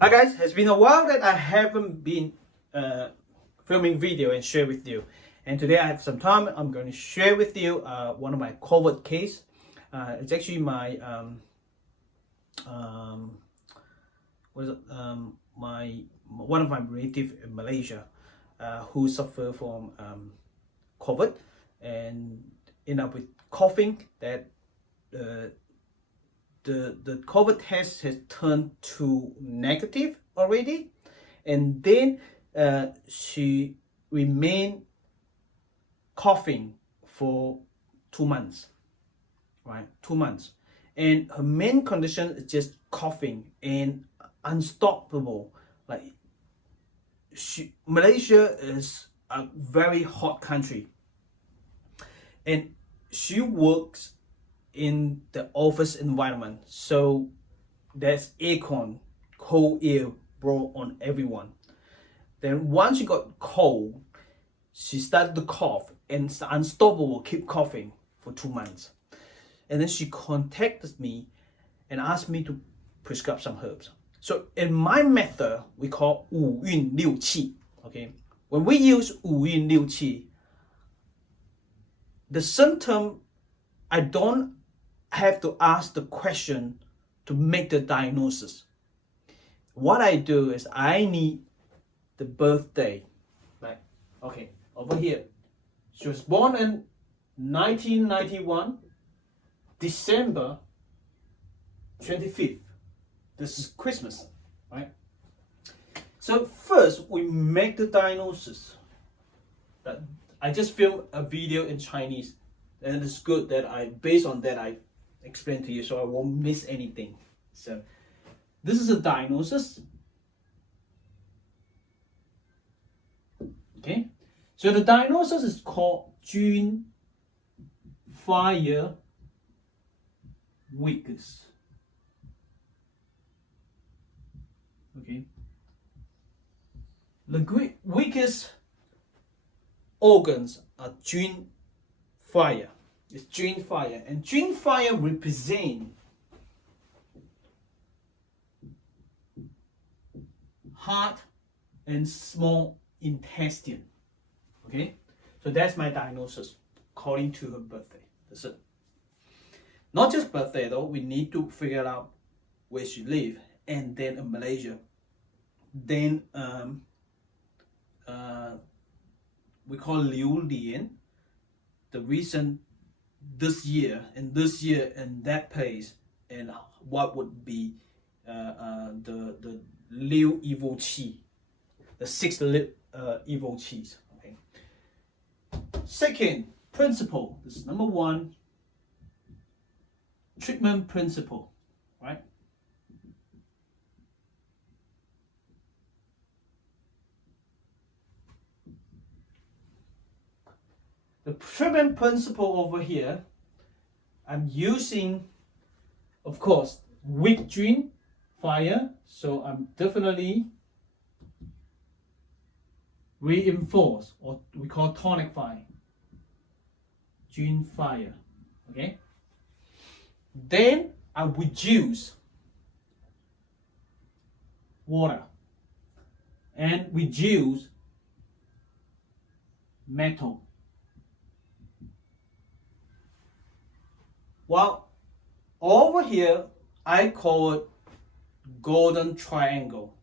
Hi guys, it's been a while that I haven't been filming video and share with you. And today I have some time. I'm going to share with you one of my COVID case. It's actually my one of my relative in Malaysia who suffer from COVID and end up with coughing that the COVID test has turned to negative already, and then she remained coughing for 2 months, right? 2 months, and her main condition is just coughing and unstoppable. Like Malaysia is a very hot country, and she works in the office environment, so there's aircon, cold air blow on everyone. Then once she got cold, she started to cough and unstoppable, keep coughing for 2 months. And then she contacted me and asked me to prescribe some herbs. So in my method, we call 五运六气. Okay, when we use 五运六气, the symptom, I don't have to ask the question to make the diagnosis. What I do is I need the birthday. Like, okay, over here. She was born in 1991, December 25th. This is Christmas, right? So first we make the diagnosis. I just filmed a video in Chinese, and it's good that based on that I explain to you so I won't miss anything. So this is a diagnosis. Okay, so the diagnosis is called 菌 fire weakness. Okay, the weakest organs are 菌 fire. It's 菌 fire, and 菌 fire represent heart and small intestine. Okay, so that's my diagnosis according to her birthday. That's it. Not just birthday though, we need to figure out where she live, and then in Malaysia. Then we call Liu Lian, the reason this year and that place, and what would be the Liu evil qi, the six evil qis. Okay. Second principle, this is number one, treatment principle, right? The treatment principle over here, I'm using, of course, weak 菌 fire, so I'm definitely reinforce, or we call tonify 菌 fire. Okay, then I reduce water and reduce metal. Well, over here, I call it golden triangle.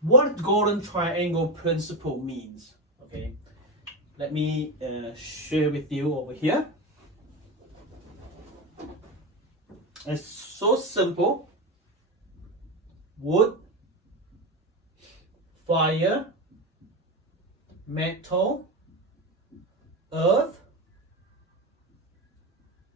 What golden triangle principle means, okay? Let me share with you over here. It's so simple. Wood, fire, metal, earth,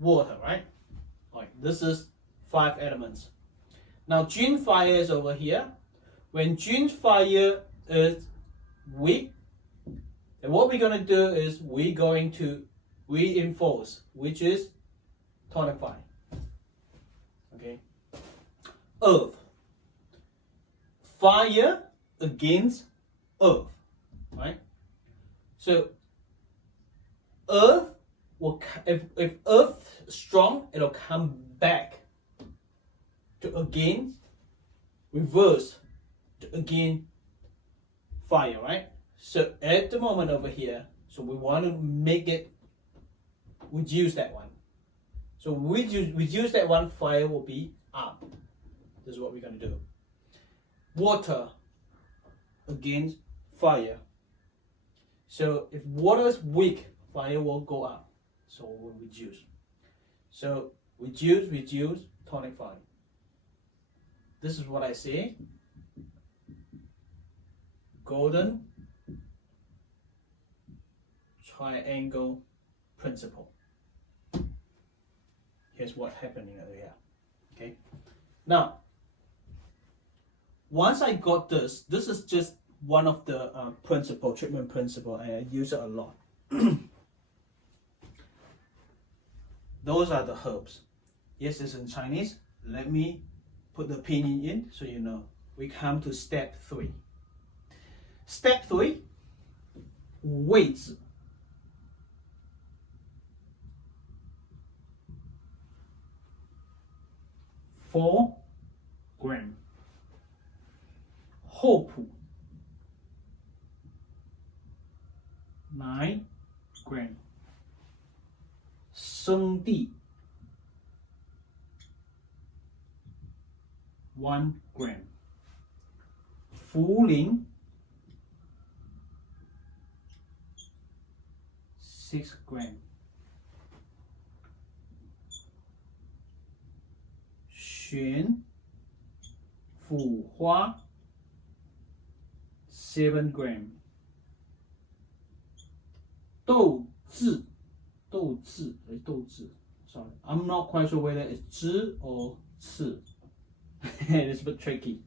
water, right? Alright, this is 5 elements. Now, 菌 fire is over here. When 菌 fire is weak, then what we're going to do is we're going to reinforce, which is tonify. Okay. Earth. Fire against earth, right? So, earth will, if earth is strong, it'll come back to against reverse again fire, right? So at the moment over here, so we want to make it reduce that one. So we reduce that one, fire will be up. This is what we're going to do. Water against fire. So if water is weak, fire will go up. So we'll reduce. So reduce, tonic fire. This is what I say. Golden triangle principle. Here's what's happening over here. Okay. Now, once I got this is just one of the treatment principle, and I use it a lot. Those are the herbs. Yes, it's in Chinese. Let me put the pinyin in so you know. We come to step 3. Step 3, 位置. $4 gram. 厚朴 9 gram. 生地 1 gram. 茯苓 6 gram. 玄腐花 7 gram. 豆制 sorry, I'm not quite sure whether it's 知 or 次. It's a bit tricky.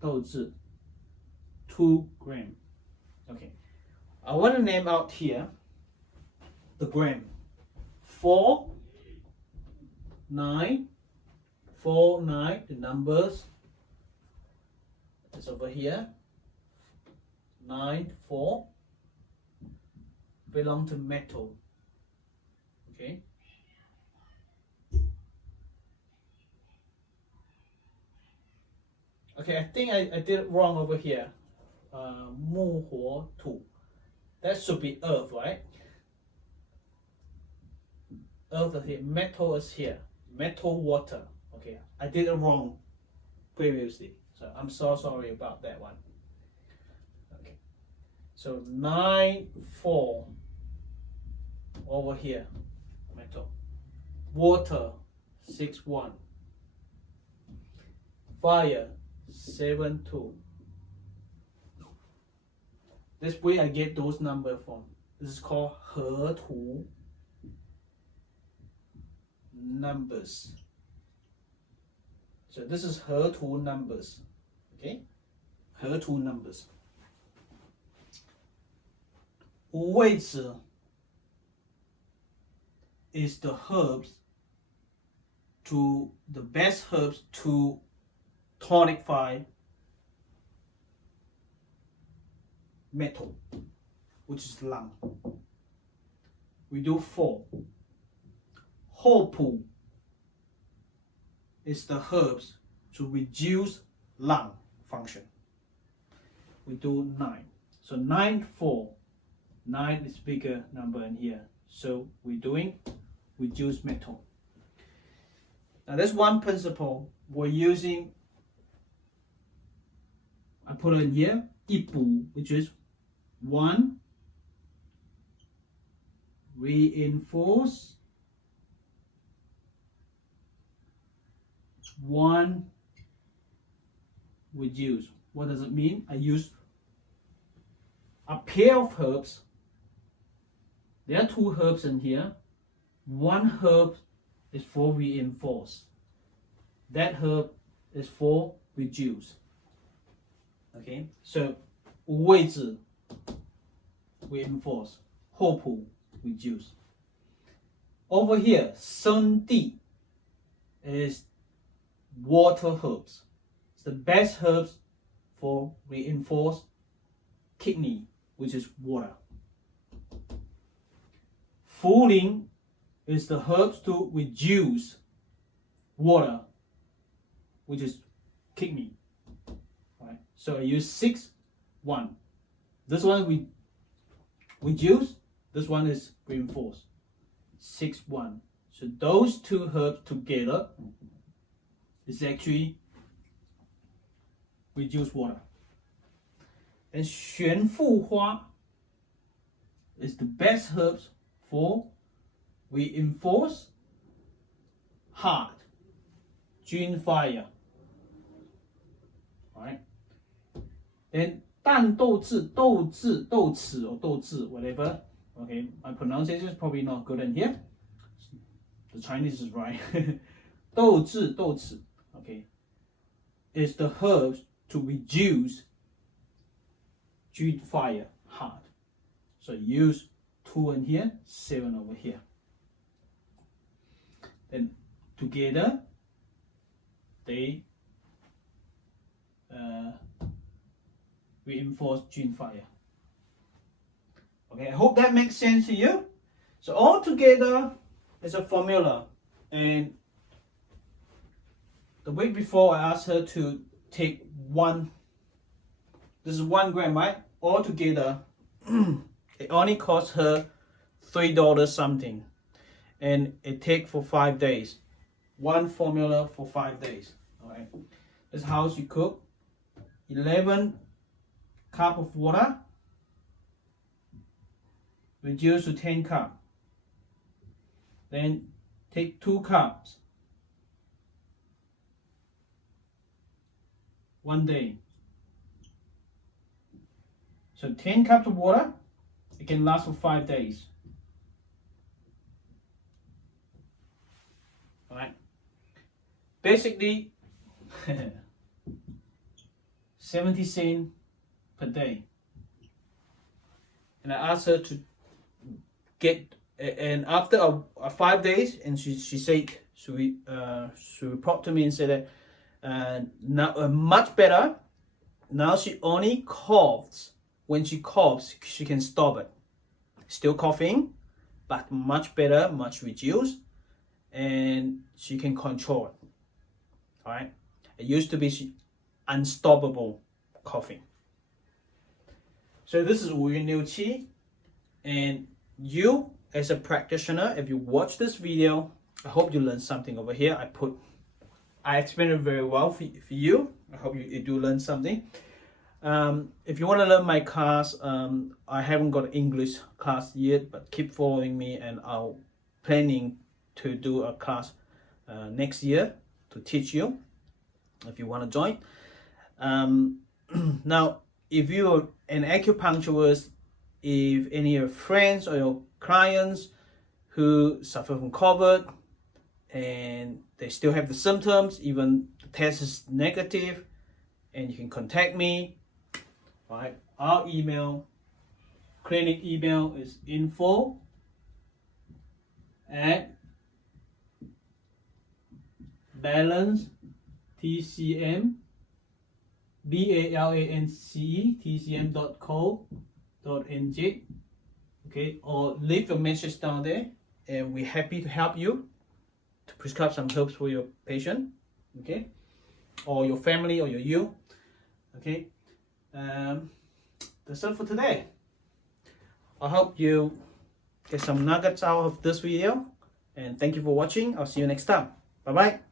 豆制 2 gram. Okay, I want to name out here the gram. 4 9 4 9, the numbers is over here. 9 4 belong to metal. Okay. Okay, I think I did it wrong over here. 木火土. That should be earth, right? Earth is here. Metal is here. Metal water. Okay, I did it wrong previously, so I'm so sorry about that one. Okay, so 9 4 over here, metal. Water 6 1. Fire 7 2. This way I get those numbers from. This is called 河图 numbers. So this is 河图 numbers. Okay? 河图 numbers. 五味子 is the best herbs to tonify metal, which is lung. We do 4. 厚朴 is the herbs to reduce lung function. We do 9. So 9 4. 9 is bigger number in here. So we're doing reduce metal. Now there's one principle we're using. I put it in here, 一补, which is 1 reinforce, 1 reduce. What does it mean? I use a pair of herbs. There are 2 herbs in here. 1 herb is for reinforce. That herb is for reduce. Okay, so 五味子 reinforce, 厚朴 reduce. Over here, 生地 is water herbs. It's the best herbs for reinforce kidney, which is water. 茯苓 is the herbs to reduce water, which is kidney. Right? So I use 6-1. This one we juice. This one is reinforced. 6-1. So those two herbs together is actually reduce water. And 玄附花 is the best herbs for reinforce heart, 均 fire. Alright. Then 淡豆豉 or 豆豉 whatever. Okay, my pronunciation is probably not good in here. The Chinese is right. 豆豉 okay, is the herbs to reduce 均 fire heart. So use 2 in here, 7 over here. Then together they reinforce 均 fire. Okay, I hope that makes sense to you. So all together is a formula, and the week before I asked her to take one. This is 1 gram, right? All together, it only cost her $3 something, and it take for 5 days. One formula for 5 days. All right. This is how she cook. 11 cup of water. Reduce to 10 cup. Then take 2 cups. 1 day. So 10 cups of water, it can last for 5 days. Alright. Basically 70 cents per day. And I asked her to get, and after 5 days, and she said, she reported to me and said that now much better. Now she only coughs. When she coughs, she can stop it. Still coughing, but much better, much reduced, and she can control it. All right. It used to be unstoppable coughing. So this is Wu Yun Liu Qi, and you as a practitioner, if you watch this video, I hope you learned something over here. I explained it very well for you. I hope you do learn something. If you want to learn my class, I haven't got English class yet, but keep following me, and I'm planning to do a class next year to teach you if you want to join. Now, if you're an acupuncturist, if any of your friends or your clients who suffer from COVID and they still have the symptoms, even the test is negative, and you can contact me. Right, our clinic email is info@balance tcm balance.co.nz. Okay, or leave a message down there, and we're happy to help you to prescribe some herbs for your patient, okay, or your family, or you. Okay, that's it for today. I hope you get some nuggets out of this video, and thank you for watching. I'll see you next time. Bye bye.